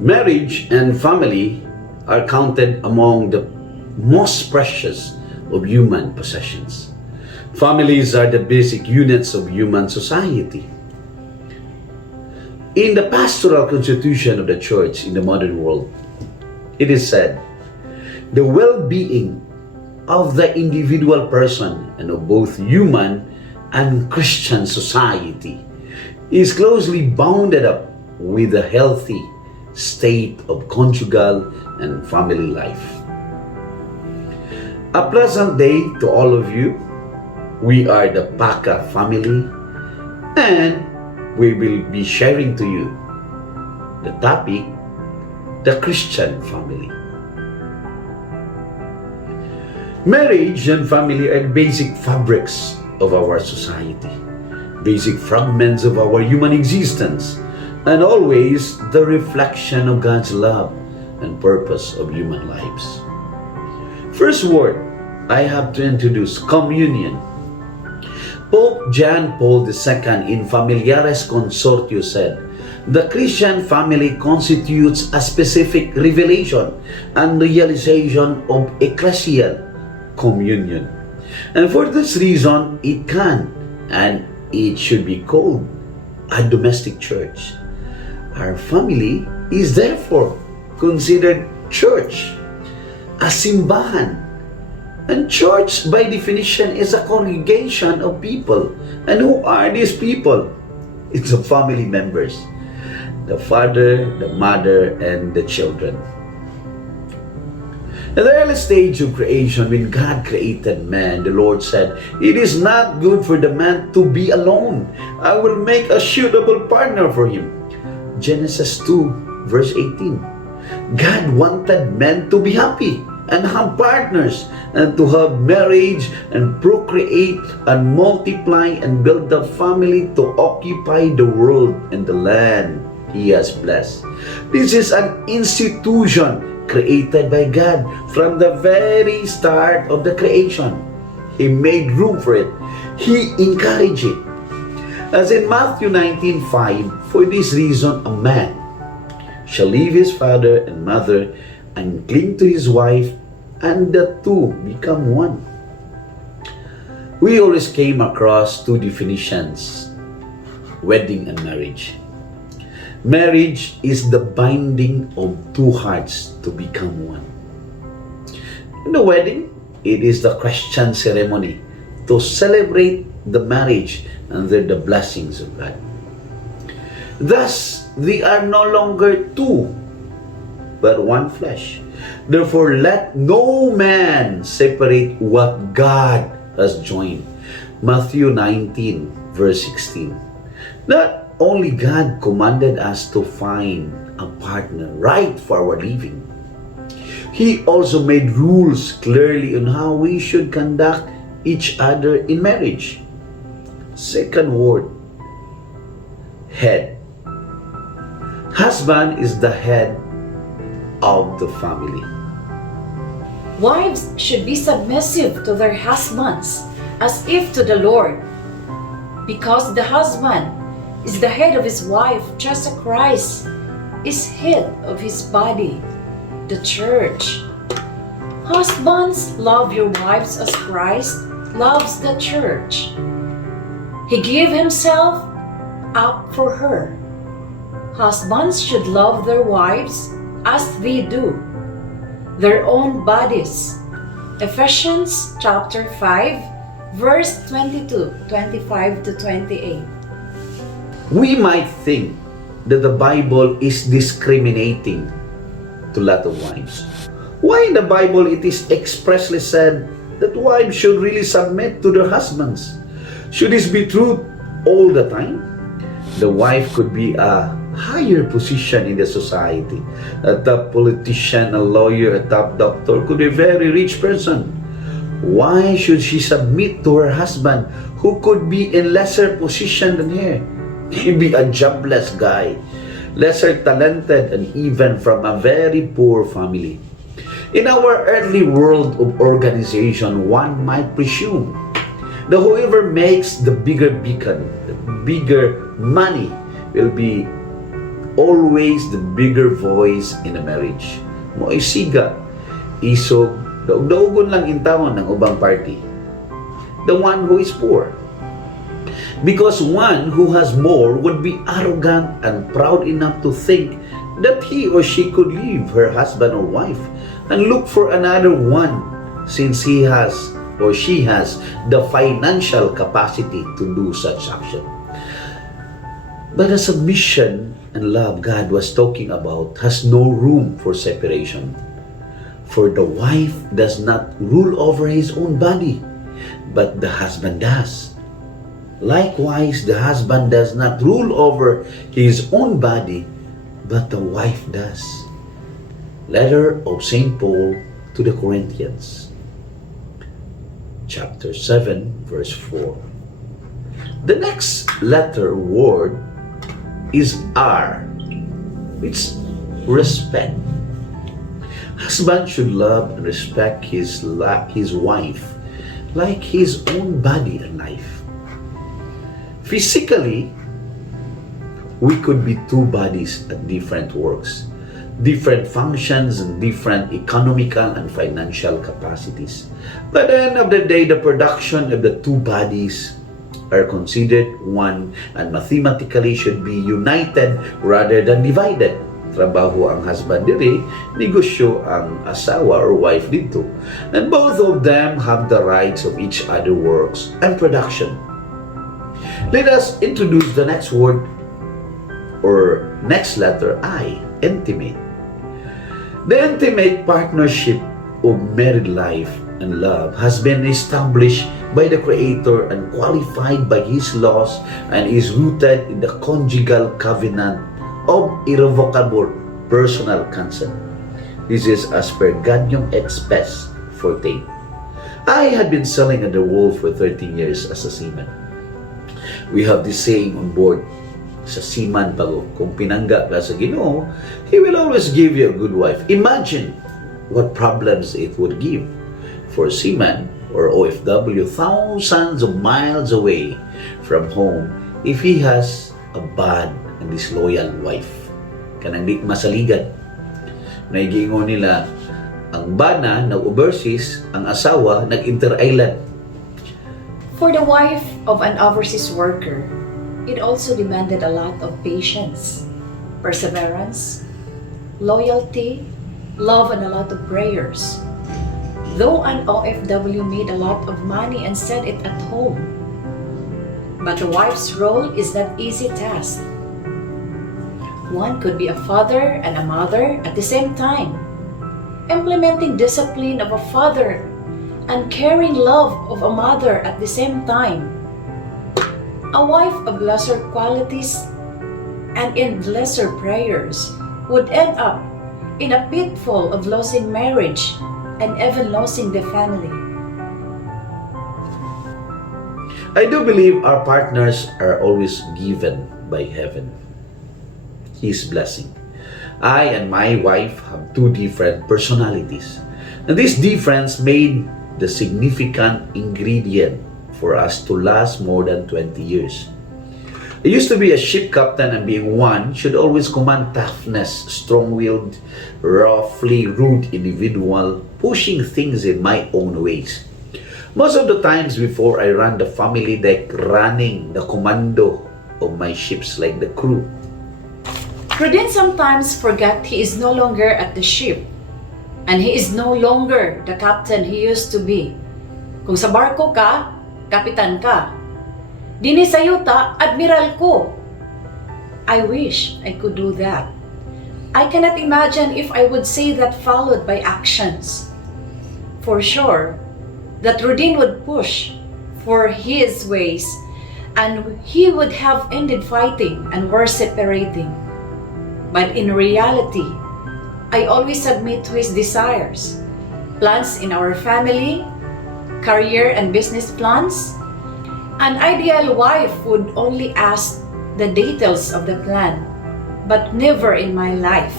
Marriage and family are counted among the most precious of human possessions. Families are the basic units of human society. In the pastoral constitution of the church in the modern world, it is said, the well-being of the individual person and of both human and Christian society is closely bounded up with a healthy state of conjugal and family life. A pleasant day to all of you. We are the Paca family, and we will be sharing to you the topic, the Christian family. Marriage and family are basic fabrics of our society, basic fragments of our human existence, and always the reflection of God's love and purpose of human lives. First word I have to introduce, communion. Pope John Paul II in Familiares Consortio said, the Christian family constitutes a specific revelation and realization of ecclesial communion. And for this reason, it can and it should be called a domestic church. Our family is therefore considered church, a simbahan. And church, by definition, is a congregation of people. And who are these people? It's the family members. The father, the mother, and the children. At the early stage of creation, when God created man, the Lord said, it is not good for the man to be alone. I will make a suitable partner for him. Genesis 2, verse 18. God wanted men to be happy and have partners, and to have marriage and procreate and multiply and build a family to occupy the world and the land He has blessed. This is an institution created by God from the very start of the creation. He made room for it. He encouraged it. As in Matthew 19:5, for this reason a man shall leave his father and mother and cling to his wife, and the two become one. We always came across two definitions, wedding and marriage. Marriage is the binding of two hearts to become one. In the wedding, it is the Christian ceremony to celebrate the marriage under the blessings of God. Thus, they are no longer two, but one flesh. Therefore, let no man separate what God has joined. Matthew 19, verse 16. Not only God commanded us to find a partner right for our living, He also made rules clearly on how we should conduct each other in marriage. Second word, head. Husband is the head of the family. Wives should be submissive to their husbands as if to the Lord, because the husband is the head of his wife, just as Christ is head of his body, the church. Husbands, love your wives as Christ loves the church. He gave himself up for her. Husbands should love their wives as they do their own bodies. Ephesians chapter 5, verse 22, 25 to 28. We might think that the Bible is discriminating to a lot of wives. Why in the Bible it is expressly said that wives should really submit to their husbands? Should this be true all the time? The wife could be a higher position in the society. A top politician, a lawyer, a top doctor, could be a very rich person. Why should she submit to her husband who could be in lesser position than her? Maybe a jobless guy, lesser talented, and even from a very poor family. In our early world of organization, one might presume that whoever makes the bigger beacon, the bigger money, will be always the bigger voice in a marriage. Mo'y siga, isog, daog-daogon lang intawon ng ubang party. The one who is poor. Because one who has more would be arrogant and proud enough to think that he or she could leave her husband or wife and look for another one, since he has or she has the financial capacity to do such action. But the submission and love God was talking about has no room for separation. For the wife does not rule over his own body, but the husband does. Likewise, the husband does not rule over his own body, but the wife does. Letter of St. Paul to the Corinthians, chapter 7, verse 4. The next letter word is R, which respect. Husband should love and respect his wife like his own body and life. Physically, we could be two bodies at different works, different functions, and different economical and financial capacities. But at the end of the day, the production of the two bodies are considered one and mathematically should be united rather than divided. Trabaho ang husband diri, negosyo ang asawa or wife dito. And both of them have the rights of each other works and production. Let us introduce the next word or next letter I, intimate. The intimate partnership of married life and love has been established by the Creator and qualified by His laws and is rooted in the conjugal covenant of irrevocable personal consent. This is as per Ganyong Express 14. I had been sailing on the world for 13 years as a seaman. We have this saying on board, sa seaman pa kung pinangga ka sa Ginoo, He will always give you a good wife. Imagine what problems it would give for seaman or OFW thousands of miles away from home if he has a bad and disloyal wife. Kanang di masaligan. Naigingon nila, ang bana nag-overseas, ang asawa nag-inter-island. For the wife of an overseas worker, it also demanded a lot of patience, perseverance, loyalty, love, and a lot of prayers. Though an OFW made a lot of money and sent it at home, but the wife's role is not easy task. One could be a father and a mother at the same time, implementing discipline of a father and caring love of a mother at the same time. A wife of lesser qualities and in lesser prayers would end up in a pitfall of losing marriage and even losing the family. I do believe our partners are always given by heaven, His blessing. I and my wife have two different personalities. And this difference made the significant ingredient for us to last more than 20 years. I used to be a ship captain, and being one should always command toughness, strong-willed, roughly rude individual, pushing things in my own ways. Most of the times before I ran the family deck, running the commando of my ships like the crew. Rodien sometimes forgot he is no longer at the ship, and he is no longer the captain he used to be. Kung sa barko ka, kapitan ka. Dini sa yuta, admiral ko. I wish I could do that. I cannot imagine if I would say that followed by actions. For sure, that Rodien would push for his ways, and he would have ended fighting and were separating. But in reality, I always submit to his desires, plans in our family, career and business plans. An ideal wife would only ask the details of the plan, but never in my life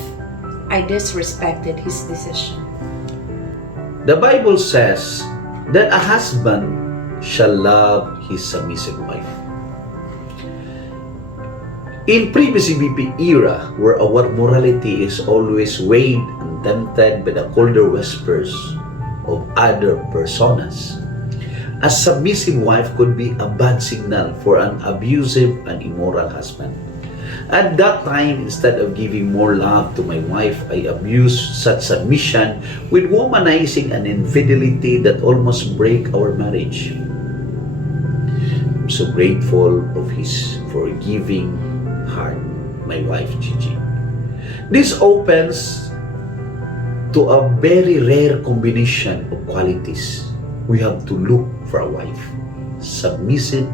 I disrespected his decision. The Bible says that a husband shall love his submissive wife. In pre-BCBP era, where our morality is always weighed and tempted by the colder whispers of other personas, a submissive wife could be a bad signal for an abusive and immoral husband. At that time, instead of giving more love to my wife, I abused such submission with womanizing and infidelity that almost break our marriage. I'm so grateful of his forgiving heart, my wife Gigi. This opens to a very rare combination of qualities we have to look for a wife: submissive,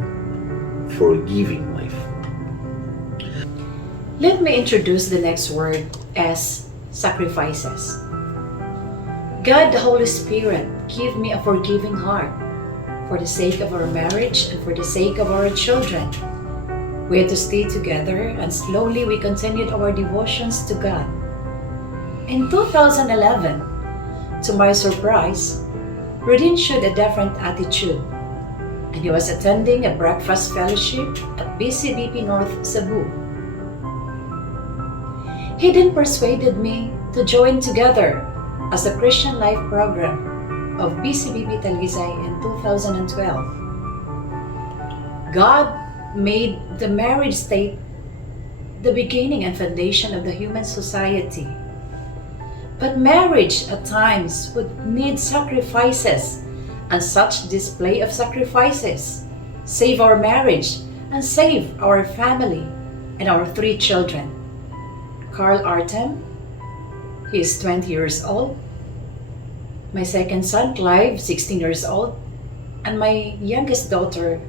forgiving wife. Let me introduce the next word as sacrifices. God, the Holy Spirit, give me a forgiving heart for the sake of our marriage and for the sake of our children. We had to stay together, and slowly we continued our devotions to God. In 2011, to my surprise, Rodien showed a different attitude, and he was attending a breakfast fellowship at BCBP North Cebu. He then persuaded me to join together as a Christian Life program of BCBP Talisay in 2012. God made the marriage state the beginning and foundation of the human society. But marriage at times would need sacrifices, and such display of sacrifices save our marriage and save our family and our 3 children. Carl Artem, he is 20 years old. My second son, Clive, 16 years old. And my youngest daughter,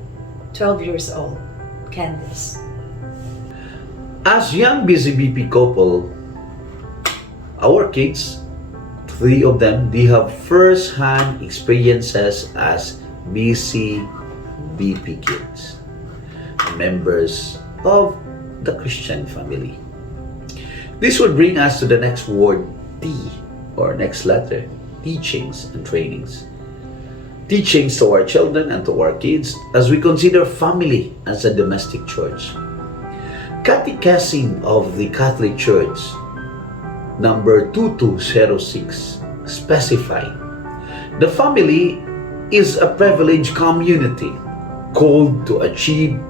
12 years old, Candice. As young BCBP couple, our kids, 3 of them, they have first-hand experiences as BCBP Kids, members of the Christian family. This would bring us to the next word, T, or next letter, teachings and trainings. Teachings to our children and to our kids as we consider family as a domestic church. Catechism of the Catholic Church, number 2206, specify the family is a privileged community called to achieve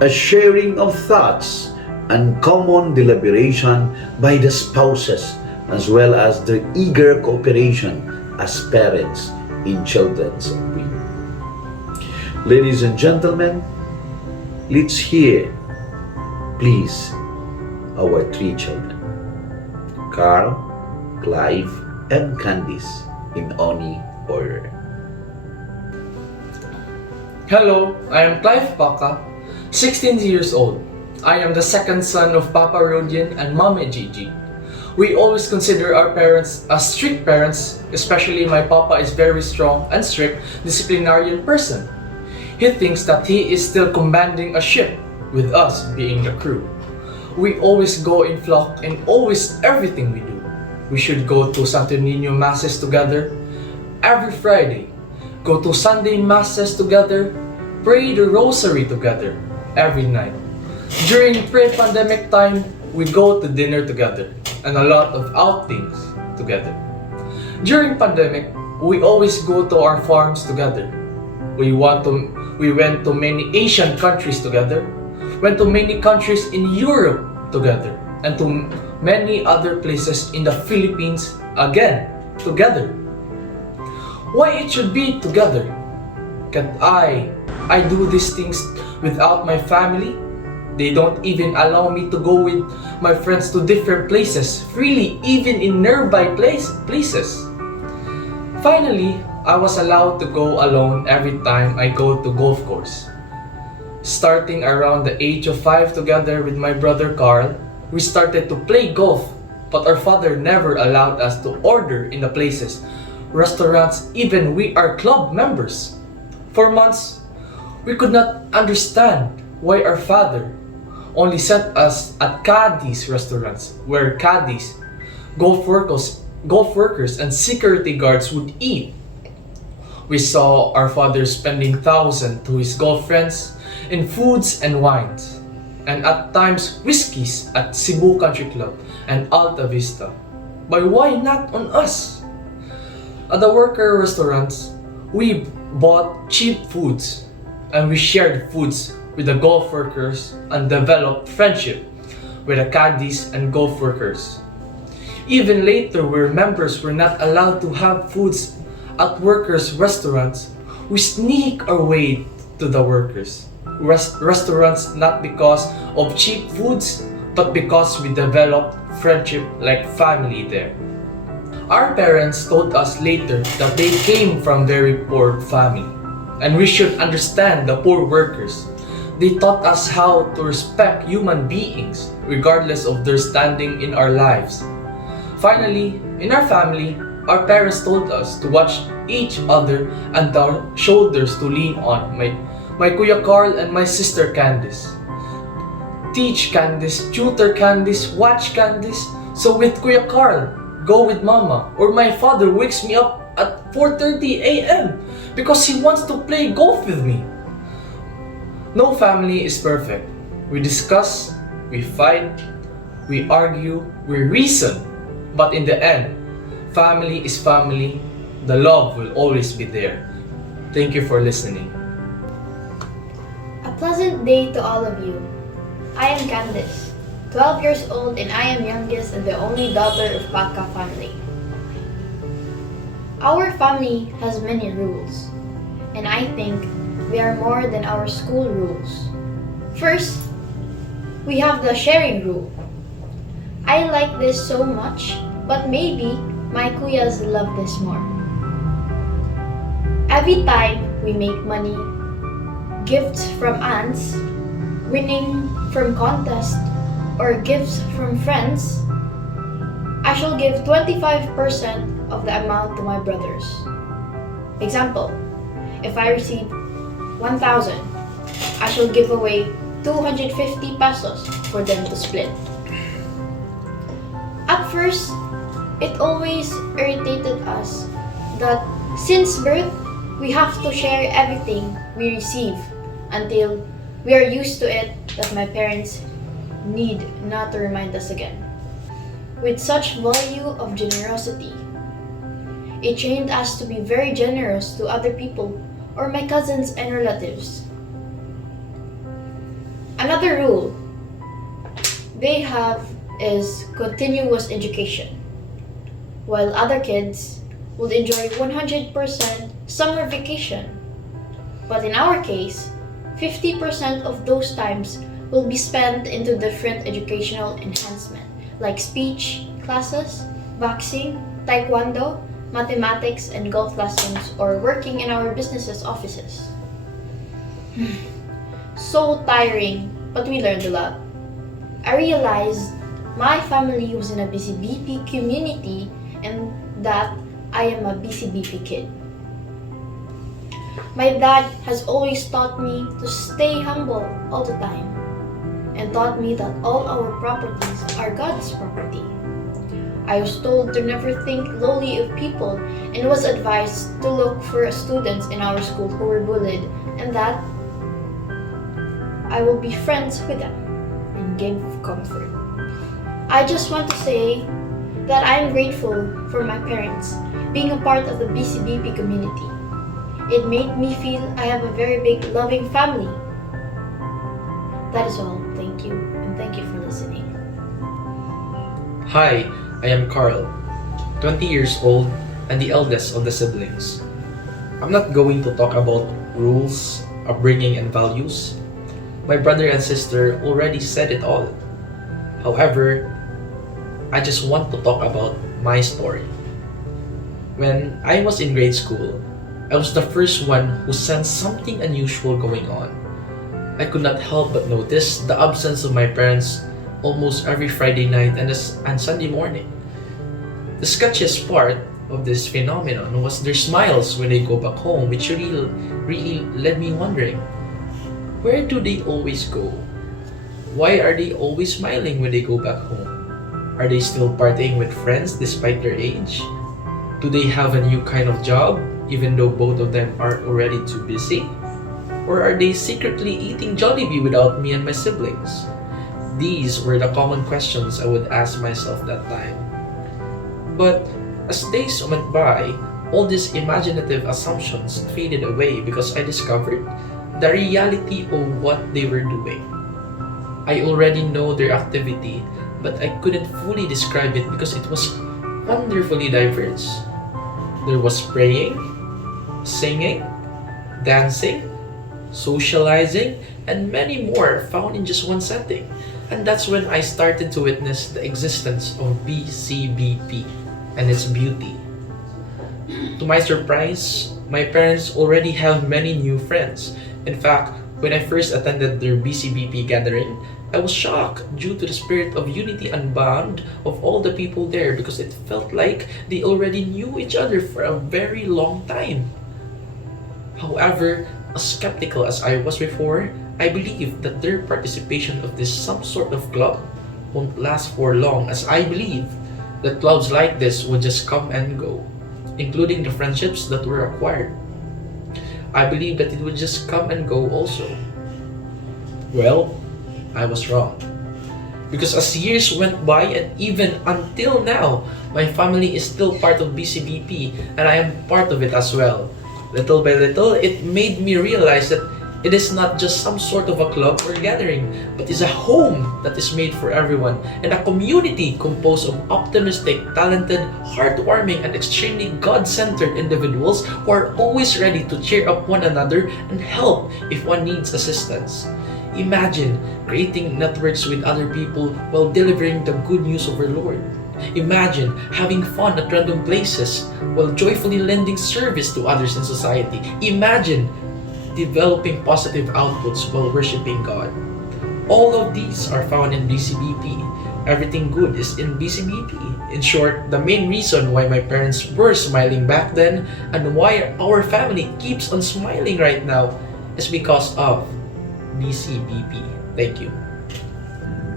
a sharing of thoughts and common deliberation by the spouses, as well as their eager cooperation as parents in children's upbringing. Ladies and gentlemen, let's hear, please, our 3 children, Carl, Clive, and Candice, in any order. Hello, I am Clive Paca, 16 years old. I am the second son of Papa Rodien and Mama Gigi. We always consider our parents as strict parents, especially my papa is very strong and strict disciplinarian person. He thinks that he is still commanding a ship, with us being the crew. We always go in flock in always everything we do. We should go to Santo Niño masses together every Friday, go to Sunday masses together, pray the rosary together every night. During pre-pandemic time, we go to dinner together and a lot of outings together. During pandemic, we always go to our farms together. We went to many Asian countries together, went to many countries in Europe together, and to many other places in the Philippines again together. Why it should be together? Can't I do these things without my family? They don't even allow me to go with my friends to different places freely, even in nearby places. Finally, I was allowed to go alone every time I go to golf course. Starting around the age of 5 together with my brother Carl, we started to play golf, but our father never allowed us to order in the places, restaurants, even we are club members. For months, we could not understand why our father only sent us at Candice restaurants, where Candice, golf workers and security guards would eat. We saw our father spending thousands to his golf friends in foods and wines. and at times whiskeys at Cebu Country Club and Alta Vista. But why not on us? At the worker restaurants, we bought cheap foods and we shared foods with the golf workers and developed friendship with the Candice and golf workers. Even later, where members were not allowed to have foods at workers' restaurants, we sneak our way to the workers' restaurants, not because of cheap foods, but because we developed friendship like family there. Our parents told us later that they came from very poor family, and we should understand the poor workers. They taught us how to respect human beings, regardless of their standing in our lives. Finally, in our family, our parents told us to watch each other and our shoulders to lean on. My Kuya Carl and my sister Candice. Teach Candice, tutor Candice, watch Candice. So with Kuya Carl, go with Mama. Or my father wakes me up at 4:30 a.m. because he wants to play golf with me. No family is perfect. We discuss, we fight, we argue, we reason. But in the end, family is family. The love will always be there. Thank you for listening. A pleasant day to all of you. I am Candice, 12 years old, and I am youngest and the only daughter of Paca family. Our family has many rules, and I think they are more than our school rules. First, we have the sharing rule. I like this so much, but maybe my kuyas love this more. Every time we make money, gifts from aunts, winning from contests, or gifts from friends, I shall give 25% of the amount to my brothers. Example, if I receive 1,000, I shall give away 250 pesos for them to split. At first, it always irritated us that since birth, we have to share everything we receive until we are used to it that my parents need not to remind us again. With such value of generosity, it trained us to be very generous to other people or my cousins and relatives. Another rule they have is continuous education. While other kids will enjoy 100% summer vacation, but in our case, 50% of those times will be spent into different educational enhancement like speech classes, boxing, taekwondo, mathematics, and golf lessons, or working in our businesses' offices. So tiring, but we learned a lot. I realized my family was in a BCBP community and that I am a BCBP kid. My dad has always taught me to stay humble all the time and taught me that all our properties are God's property. I was told to never think lowly of people and was advised to look for students in our school who were bullied and that I will be friends with them and give comfort. I just want to say that I am grateful for my parents being a part of the BCBP community. It made me feel I have a very big loving family. That is all. Thank you, and thank you for listening. Hi, I am Carl, 20 years old and the eldest of the siblings. I'm not going to talk about rules, upbringing, and values. My brother and sister already said it all. However, I just want to talk about my story. When I was in grade school, I was the first one who sensed something unusual going on. I could not help but notice the absence of my parents almost every Friday night and Sunday morning. The sketchiest part of this phenomenon was their smiles when they go back home, which really led me wondering, where do they always go? Why are they always smiling when they go back home? Are they still partying with friends despite their age? Do they have a new kind of job, even though both of them are already too busy? Or are they secretly eating Jollibee without me and my siblings? These were the common questions I would ask myself that time. But as days went by, all these imaginative assumptions faded away because I discovered the reality of what they were doing. I already know their activity, but I couldn't fully describe it because it was wonderfully diverse. There was praying, singing, dancing, socializing, and many more found in just one setting. And that's when I started to witness the existence of BCBP and its beauty. To my surprise, my parents already have many new friends. In fact, when I first attended their BCBP gathering, I was shocked due to the spirit of unity and bond of all the people there because it felt like they already knew each other for a very long time. However, as skeptical as I was before, I believe that their participation of this some sort of club won't last for long, as I believe that clubs like this would just come and go, including the friendships that were acquired. I believe that it would just come and go also. Well, I was wrong. Because as years went by and even until now, my family is still part of BCBP and I am part of it as well. Little by little, it made me realize that it is not just some sort of a club or gathering, but is a home that is made for everyone and a community composed of optimistic, talented, heartwarming, and extremely God-centered individuals who are always ready to cheer up one another and help if one needs assistance. Imagine creating networks with other people while delivering the good news of our Lord. Imagine having fun at random places while joyfully lending service to others in society. Imagine developing positive outputs while worshiping God. All of these are found in BCBP. Everything good is in BCBP. In short, the main reason why my parents were smiling back then and why our family keeps on smiling right now is because of BCBP. Thank you.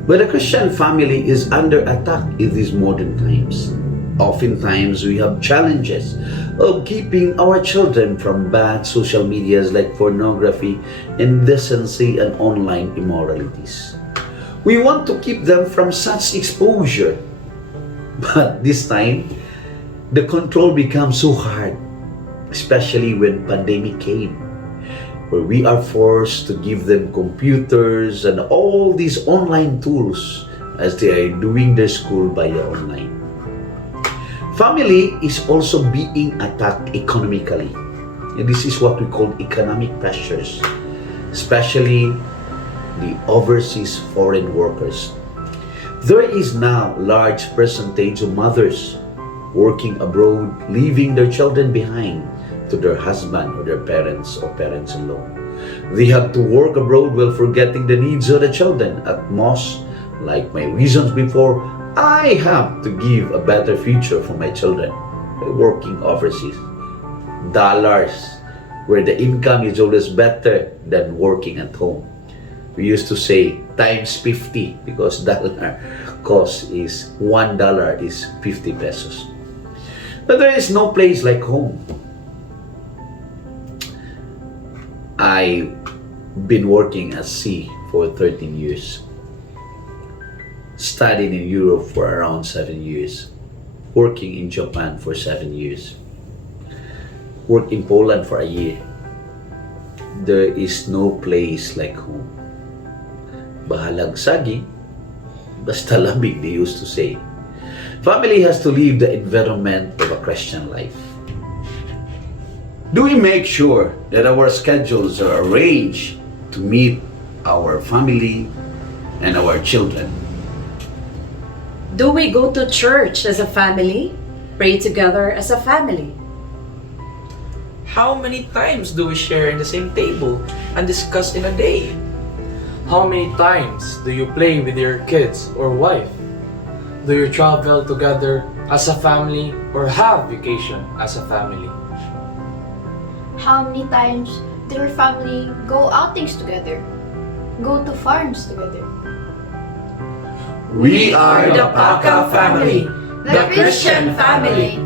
But the Christian family is under attack in these modern times. Oftentimes, we have challenges of keeping our children from bad social medias like pornography, indecency, and online immoralities. We want to keep them from such exposure. But this time, the control becomes so hard, especially when pandemic came, where we are forced to give them computers and all these online tools as they are doing their school via online. Family is also being attacked economically. And this is what we call economic pressures, especially the overseas foreign workers. There is now a large percentage of mothers working abroad, leaving their children behind to their husband or their parents or parents-in-law. They have to work abroad while forgetting the needs of the children. At most, like my reasons before, I have to give a better future for my children by working overseas. Dollars, where the income is always better than working at home. We used to say times 50 because dollar cost is $1 is 50 pesos. But there is no place like home. I've been working at sea for 13 years. Studied in Europe for around 7 years. Working in Japan for 7 years. Worked in Poland for a year. There is no place like home. Bahalag saging, basta lamig, they used to say. Family has to live the environment of a Christian life. Do we make sure that our schedules are arranged to meet our family and our children? Do we go to church as a family? Pray together as a family? How many times do we share in the same table and discuss in a day? How many times do you play with your kids or wife? Do you travel together as a family or have vacation as a family? How many times did your family go outings together? Go to farms together? We are the Paca family, the Christian family.